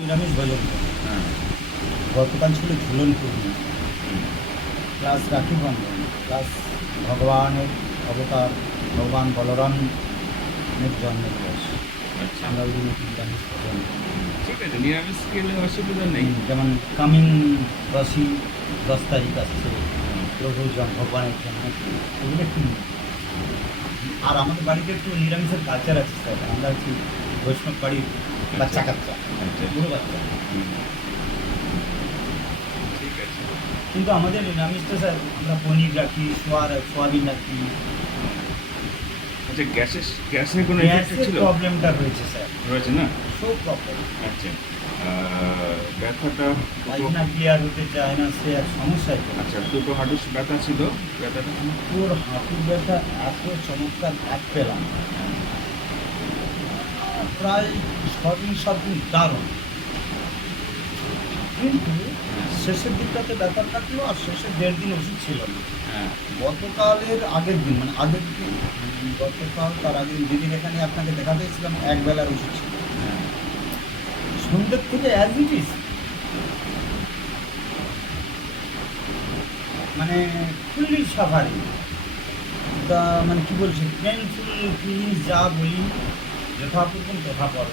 নিরামিষ ভোজন করে। হ্যাঁ। গতকাল ছিল ঝুলন পূর্ণিমা, প্লাস রাখি বন্ধন, প্লাস ভগবানের অবতার ভগবান বলরামের জন্মদিবস। আচ্ছা, আমরা ওই দিন একটু নিরামিষ ভোজন করি। ঠিক আছে, নিরামিষ খেলে অসুবিধা নেই। যেমন কামিং 10 তারিখ আসছে প্রভুর ভগবানের জন্য, ওগুলো একটু আর আমাদের বাড়িতে একটু নিরামিষের কালচার আছে স্যার। আমরা একটু বৈষ্ণব বাড়ির বাচ্চা কাচ্চা, আচ্ছা, বুড়ো বাচ্চা, হুম, ঠিক আছে। কিন্তু আমাদের নিরামিষটা স্যার আমরা পনির রাখি, সোয়াবিন রাখি। আচ্ছা, গ্যাসের কোনো এফেক্ট গ্যাসের ছিল? প্রবলেমটা রয়েছে স্যার, রয়েছে না? সব প্রবলেম। আচ্ছা, ব্যথাটা পায়খানা ক্লিয়ার হতে চায় না, সে এক সমস্যায় পড়ে। আচ্ছা, দুটো হাঁটু ব্যথা ছিল, ব্যথাটা তোর হাঁটুর ব্যথা এত চমৎকার এক পেলাম, প্রায় 6 দিন 7 দিন দারুণ, কিন্তু শেষের দিকটাতে ব্যথা থাকলো আর শেষের 1.5 দিন ওষুধ ছিল না। হ্যাঁ, গতকালের আগের দিন মানে আগের দিন, গতকাল তার আগের দিন যেদিন এখানে আপনাকে দেখাতে এসেছিলাম, এক বেলার ওষুধ ছিল, হ্যাঁ, সন্ধ্যের থেকে অ্যাজ ইট ইজ, মানে ফুললি সাফারি দা, মানে কি বলছি, পেনফুল ফিলিংস যা বলি, যথাপূর্বক তথা পারব।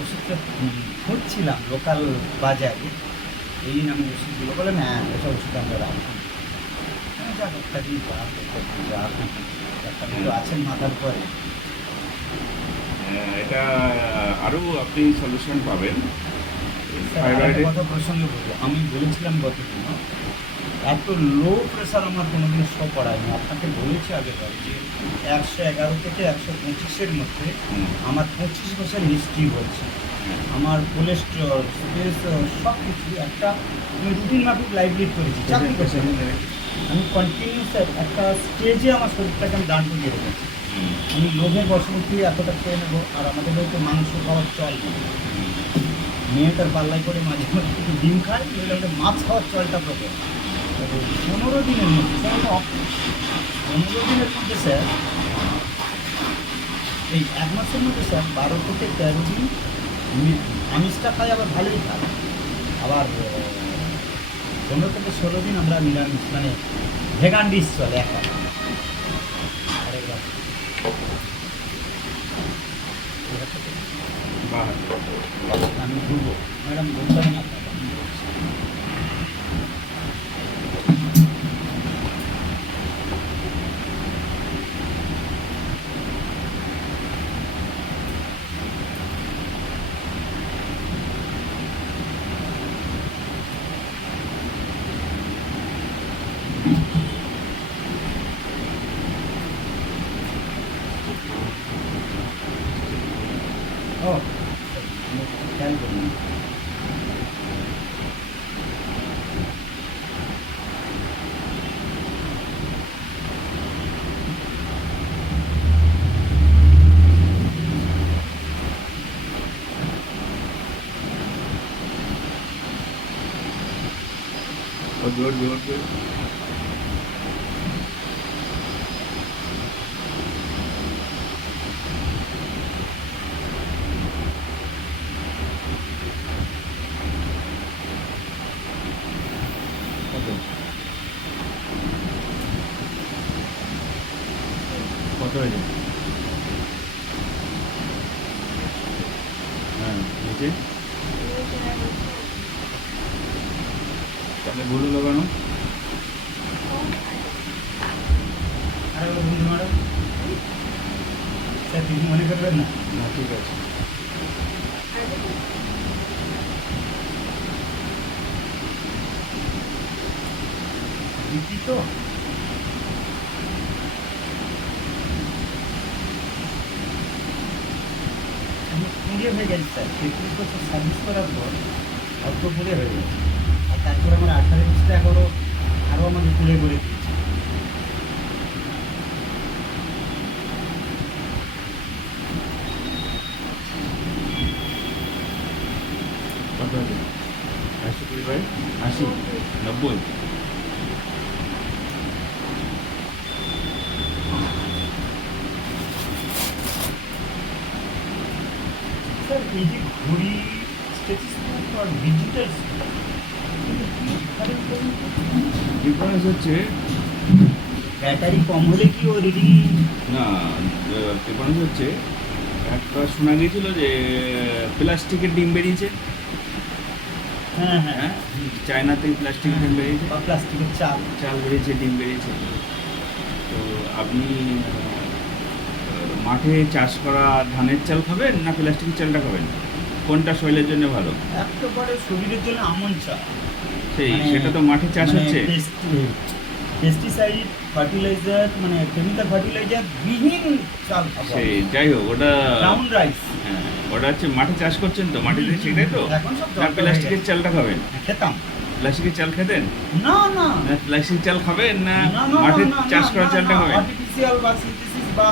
ওষুধটা খুঁজছিলাম লোকাল বাজারে, এই দিন আমি ওষুধগুলো বলে না, এটা ওষুধ আমরা রাখি। যা ডাক্তারি যা ডাক্তার আছেন মাথার পরে। এটা আরও আপনি সলিউশন পাবেন স্যার, আরেকটা থাইরয়েডের। কথা প্রসঙ্গে বলবো, আমি বলেছিলাম গতদিন, এত লো প্রেশার আমার কোনোদিন শো করায়নি। আপনাকে বলেছি আগেরবার যে 111 থেকে 125-এর মধ্যে আমার 25 বছর হিস্ট্রি বলছে। আমার কোলেস্ট্রল, স্ট্রেস, সব কিছু একটা, আমি রুটিন মাফিক লাইফ লিড করেছি, চাকরি করছি। আমি কন্টিনিউ স্যার একটা স্টেজে আমার শরীরটাকে আমি দাঁড় করিয়ে রেখেছি। আমি লোভে বসবর্তী এতটা খেয়ে নেবো, আর আমাদের হয়তো মাংস খাওয়ার চল নেই। মেয়েটার পাল্লাই করে মাঝে মাঝে একটু ডিম খাই, নইলে আমাদের মাছ খাওয়ার চলটা প্রবল। 15 দিনের মধ্যে স্যার, 15 দিনের মধ্যে স্যার, এই 1 মাসের মধ্যে স্যার 12 থেকে 13 দিন আমিষটা খাই, আবার ভালোই খাই। আবার 15 থেকে 16 দিন আমরা নিরামিষ, মানে ভেগান ডিশ চলে একটা। আমি ঘুরবো ম্যাডাম, বলতাম না আপনাকে, আমি বলছি। ও খেয়াল করুন, জোর জোর জোর কত কত হয়ে যায়? হ্যাঁ, নিচে তাহলে ভুল লাগানো। আরে বন্ধু ম্যাডাম, স্যার কিছু মনে করবেন না। না, ঠিক আছে। বিক্রি তো আমি পুড়ে হয়ে গেছি স্যার, 33 বছর সার্ভিস করার পর অল্প পুড়ে হয়ে গেছে। আর তারপর আমার 18 এগারো আরও আমাকে পুড়ে করে দিয়েছে। কত হয়ে যায়? 80 বাই 80, 90। স্যার এই যে ঘড়ি স্টেথোস্কোপ আর ডিজিটাল ডিফারেন্স হচ্ছে ব্যাটারি কম হলে কি ও রিডিং? না, ডিফারেন্স হচ্ছে একটা শোনা গিয়েছিল যে প্লাস্টিকের ডিম বেরিয়েছে। হ্যাঁ হ্যাঁ হ্যাঁ, চায়না থেকে প্লাস্টিকের ডিম বেরিয়েছে, বা প্লাস্টিকের চাল। চাল বেরিয়েছে, ডিম বেরিয়েছে। তো আপনি মাঠে চাষ করা ধানের চাল খাবেন না প্লাস্টিকের চালটা খাবেন? কোনটা শরীরের জন্য ভালো? একেবারে শরীরের জন্য আমন চাল। সেই সেটা তো মাঠে চাষ হচ্ছে। পেস্টিসাইড ফার্টিলাইজার মানে কেমিক্যাল ফার্টিলাইজার বিহীন চাল খাবো। সেই যাই হোক, ওটা ব্রাউন রাইস হ্যাঁ, ওটা হচ্ছে মাঠে চাষ করছেন তো, মাটিতে সেটাই তো। এখন সব না প্লাস্টিকের চালটা খাবেন? খেতাম। প্লাস্টিকের চাল খেতেন? না না না প্লাস্টিকের চাল খাবেন না না না মাঠে চাষ করা চালটা খাবেন? আর্টিফিশিয়াল বা সিনথেসিস বা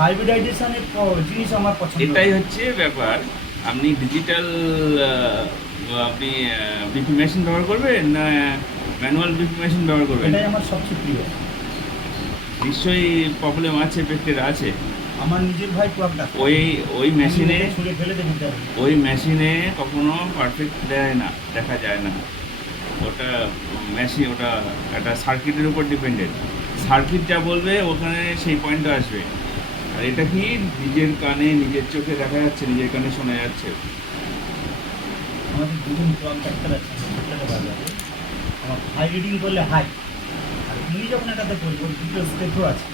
হাইব্রিডাইজেশনের জিনিস আমার পছন্দ। এটাই হচ্ছে ব্যাপার। আপনি ডিজিটাল আপনি বিপি মেশিন ব্যবহার করবেন না ম্যানুয়াল বিপি মেশিন ব্যবহার করবেন? এটাই আমার সবচেয়ে প্রিয়। নিশ্চয়ই প্রবলেম আছে, এফেক্টেড আছে। আমার নিজের ভাই টুয়াক ডাক্তার। ওই মেশিনে ছুঁড়ে ফেলে দেখতে হবে। ওই মেশিনে কখনো পারফেক্ট দেয় না, দেখা যায় না। ওটা মেশিন, ওটা একটা সার্কিটের উপর ডিপেন্ডেন্ট। সার্কিট যা বলবে ওখানে সেই পয়েন্টটা আসবে। আর এটা কি নিজের কানে নিজের চোখে দেখা যাচ্ছে, নিজের কানে শোনা যাচ্ছে। আমাদের দুজন টুয়াক ডাক্তার আছে সেটাতে ভালো হবে। আমার হাই রিডিং করলে হাই, আর উনি যখন এটাতে করবো দুটো স্টেপও আছে।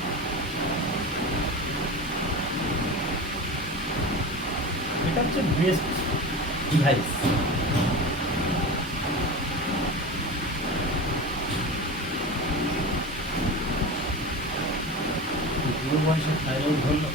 এটা হচ্ছে বেস্ট ডিভাইস। বুড়ো বয়সে থাইরয়েড হলো।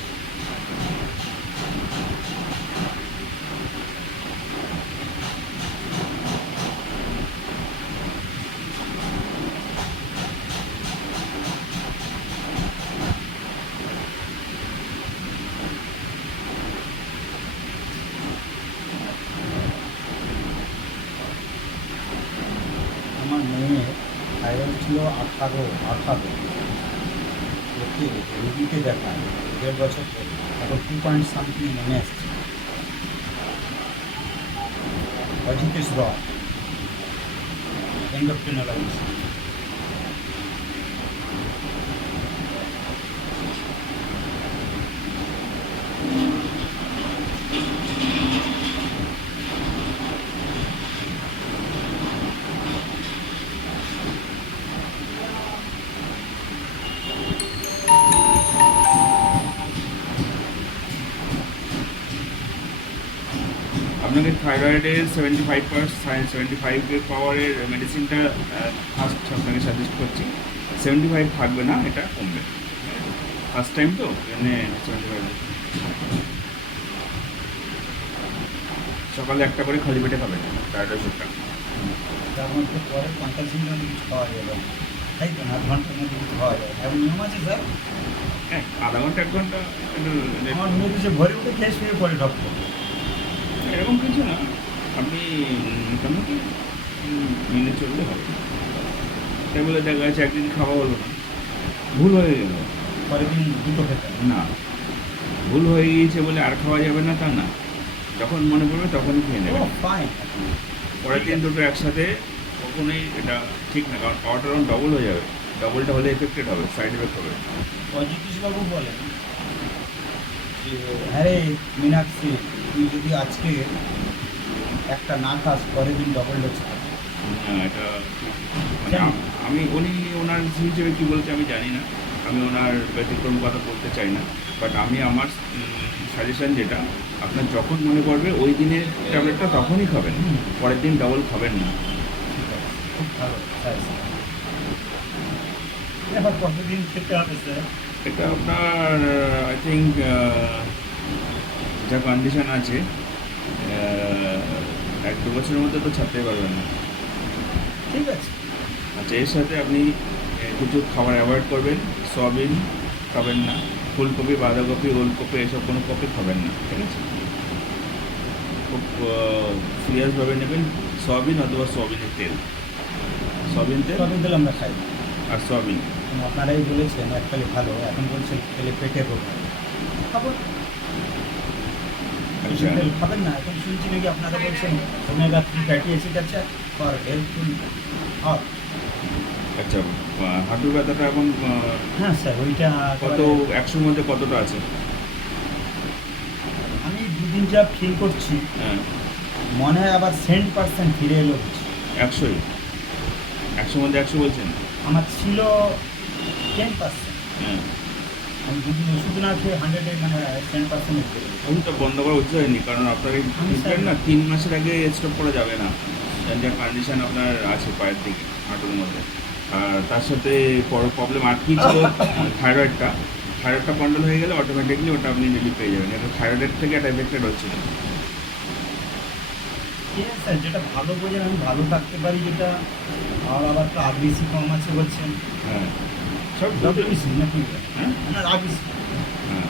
আমার মেয়ে থাইরয়েড ছিল 18 ওকে রুগীকে দেখায় 1.5 বছর পরে, এখন 2 পয়েন্ট সামথিং নেমে আসছে। অজিতেশ রয়, এন্ডোক্রিনোলজিস্ট। আপনাকে থাইরয়েডের 75 পাওয়ারের মেডিসিনটা ফার্স্ট আপনাকে সাজেস্ট করছি। 75 থাকবে না, এটা কমবে। ফার্স্ট টাইম তো এখানে 75। সকালে একটা করে খালি পেটে খাবেন থাইরয়েড ওষুধটা। তার মধ্যে পরে 45 মিনিটের মধ্যে কিছু খাওয়া যাবে না, তাই তো না? 8 ঘন্টার মধ্যে কিছু খাওয়া যাবে এমন নিয়ম আছে স্যার? হ্যাঁ, আধা ঘন্টা 1 ঘন্টা আমার মেয়ে যে ভরে উঠে খেয়ে শুয়ে পড়ে ডক্টর। এরকম কিছু না, আপনি মোটামুটি মেনে চললে হবে। তাই বলে দেখা যাচ্ছে একদিন খাওয়া হলো না, ভুল হয়ে গেল। পরের দিন দুটো খেতে হবে। না, ভুল হয়ে গিয়েছে বলে আর খাওয়া যাবে না তা না, যখন মনে পড়বে তখনই খেয়ে নেবেন। ফাইন। পরের দিন দুটো একসাথে কখনোই এটা ঠিক না, কারণ পাওয়ারটা তখন ডবল হয়ে যাবে। ডবলটা হলে এফেক্টেড হবে, সাইড এফেক্ট হবে। অজিতেশবাবু বলেন যে হ্যাঁ রে মীনাক্ষী, তুই যদি আজকে একটা না খাস পরের দিন ডবল ডোজ খাস। না, এটা ঠিক। মানে আমি ওনার হিসেবে কী বলছে আমি জানি না, আমি ওনার ব্যতিক্রম কথা বলতে চাই না। বাট আমি আমার সাজেশন যেটা, আপনার যখন মনে পড়বে ওই দিনের ট্যাবলেটটা তখনই খাবেন, পরের দিন ডবল খাবেন না। ঠিক আছে, খুব ভালো স্যার। এবার কতদিন খেতে হবে স্যার? এটা আপনার আই থিঙ্ক যা কন্ডিশন আছে 1-2 বছরের মধ্যে তো ছাড়তেই পারবেন না। ঠিক আছে। আচ্ছা, এর সাথে আপনি কিছু খাবার অ্যাভয়েড করবেন। সয়াবিন খাবেন না, ফুলকপি, বাঁধাকপি, ওলকপি এসব কোনো কপি খাবেন না, ঠিক আছে? খুব সিরিয়াসভাবে নেবেন সয়াবিন অথবা সয়াবিনের তেল। সয়াবিন তেল সবই দিলে আমরা খাই। আর সয়াবিন। আপনারাই বলেছেন এককালে ভালো, এখন বলছেন খেলে পেটে রোগ। খাবো। সরষের আচ্ছা। তেল খাবেন না। এখন শুনছি নাকি আপনারা বলছেন ওমেগা 3 ফ্যাটি অ্যাসিড আছে ফর হেল্পফুল হার্ট। আচ্ছা, হাঁটুর ব্যথাটা এখন হ্যাঁ স্যার, ওইটা কত, 100-র মধ্যে কতটা আছে? আমি দুদিন যা ফিল করছি হ্যাঁ, মনে হয় আবার 100% ফিরে এলো বুঝি। 100ই। 100-র মধ্যে 100 বলছেন? আমার ছিল 10%। হ্যাঁ, আমি দুদিন ওষুধ না খেয়ে 100 মানে 10% ফিরে এলো। ওষুধটা বন্ধ করা উচিত হয়নি, কারণ আপনার এই ট্রিটমেন্ট না 3 মাসের আগে স্টপ করা যাবে না। যা কন্ডিশন আপনার আছে পায়ের দিকে, হাঁটুর মধ্যে, আর তার সাথে বড় প্রবলেম আর কি ছিল, থাইরয়েডটা। থাইরয়েডটা কন্ট্রোল হয়ে গেলে অটোমেটিকলি ওটা আপনি রিলিফ পেয়ে যাবেন। এটা থাইরয়েডের থেকে একটা এফেক্টেড হচ্ছিল। ঠিক আছে স্যার, যেটা ভালো বোঝেন আমি ভালো থাকতে পারি, যেটা আর আবার তো আরবিসি কম আছে বলছেন। হ্যাঁ, সব ডব্লিউবিসি নাকি? হ্যাঁ, না আরবিসি। হ্যাঁ,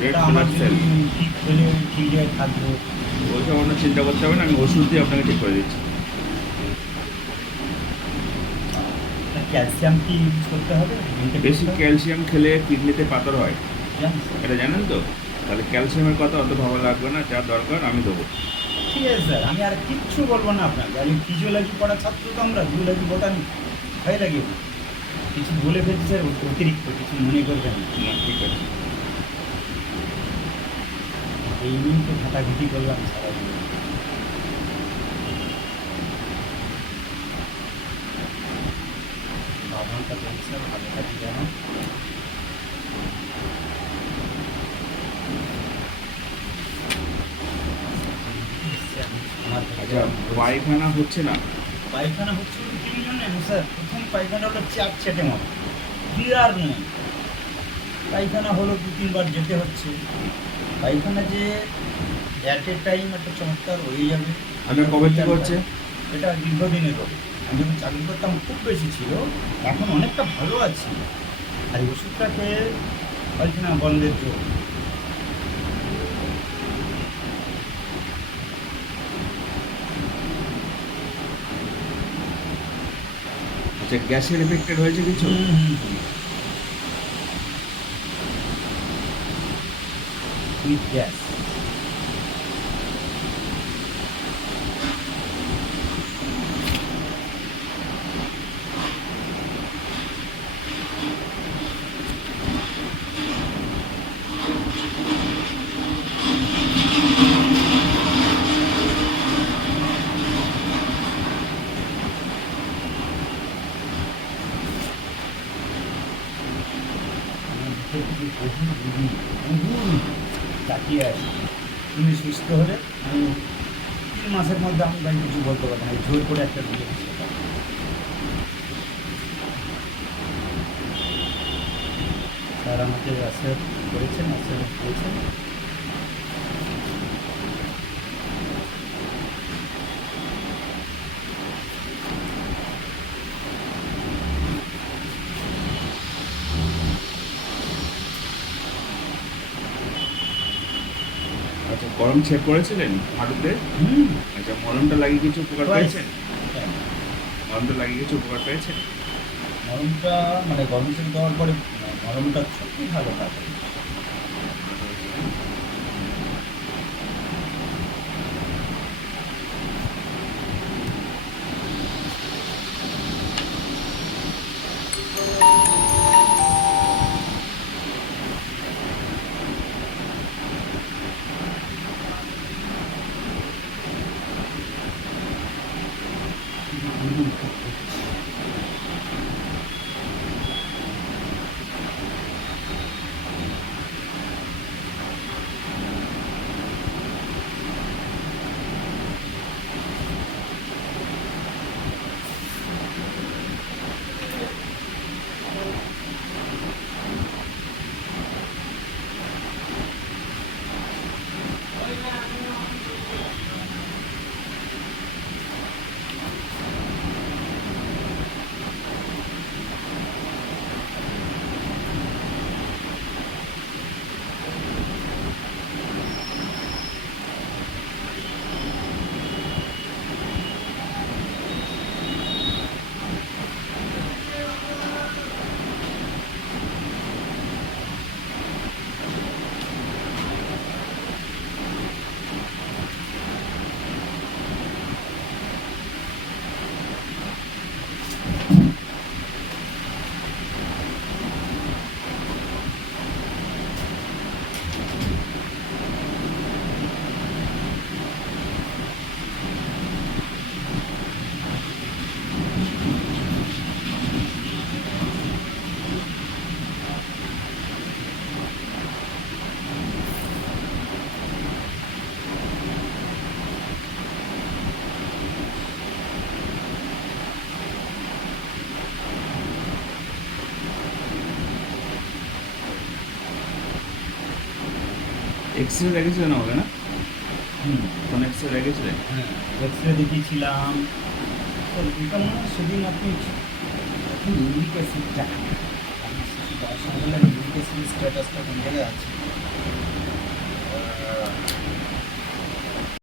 রেড এটা আমার ব্লাড সেল। যদি ঠিক হলে ঠিক জায়গায় থাকবো। ওইসব আপনার চিন্তা করতে হবে না, আমি ওষুধ দিয়ে আপনাকে ঠিক করে দিচ্ছি। ক্যালসিয়াম কি ইউজ করতে হবে? বেশি ক্যালসিয়াম খেলে কিডনিতে পাথর হয়, জানি স্যার। এটা জানেন তো? তাহলে ক্যালসিয়ামের কথা অত ভালো লাগবে না, যা দরকার আমি দেবো। ঠিক আছে স্যার, আমি আর কিচ্ছু বলবো না আপনাকে। আমি ফিজিওলজি পড়া ছাত্র তো আমরা, জুলজি বোটানি ভয় লাগে। কিছু বলে ফেলছি স্যার, অতিরিক্ত কিছু মনে করবেন না। না, ঠিক আছে। এই নিয়ে তো ঘাটাঘুটি করলাম সারাদিন। বাবানটা বলছি স্যার, ভালো থাকি যেন। আমার আচ্ছা, পায়খানা হচ্ছে না? পায়খানা হচ্ছে কি জানেন স্যার? প্রথম পায়খানা হলো চ্যাটচ্যাটে মতো, ক্লিয়ার নেই। পায়খানা হলো 2-3 বার যেতে হচ্ছে। পায়খানা যে অ্যাট এ টাইম একটা চমৎকার হয়ে যাবে। আপনার কবে থেকে হচ্ছে? এটা দীর্ঘদিনের রোগ। আমি যখন চাকরি করতাম খুব বেশি ছিল, এখন অনেকটা ভালো আছি। আর এই ওষুধটা খেয়ে পায়খানা বন্ধের জোর। আচ্ছা, গ্যাসের এফেক্টেড হয়েছে কিছু? With gas. তাকিয়ে আছি। তুমি সুস্থ হলে আমি 3 মাসের মধ্যে আমি ভাই কিছু বলতে পারবো না। জোর করে একটা দিয়ে দিচ্ছে। স্যার আমাকে অ্যাসেপ্ট করেছেন, অ্যাসেপ্ট করেছেন। আচ্ছা, গরম চেক করেছিলেন হাঁটুতে? আচ্ছা, মলমটা লাগিয়ে কিছু উপকার পেয়েছেন? মলমটা লাগিয়ে কিছু উপকার পেয়েছেন? গরমটা মানে গরম তেল দেওয়ার পরে গরমটা সত্যি ভালো কাজ করে। এক্স রে দেখেছিলেন আমাকে না? হুম, কোন এক্স রে দেখেছিলেন? হ্যাঁ, এক্স রে দেখিয়েছিলাম। তো এটা মনে হয় সেদিন আপনি ইউরিক অ্যাসিডটা, আমি সকালবেলা ইউরিক অ্যাসিড স্ট্যাটাসটা কোন জায়গায় আছে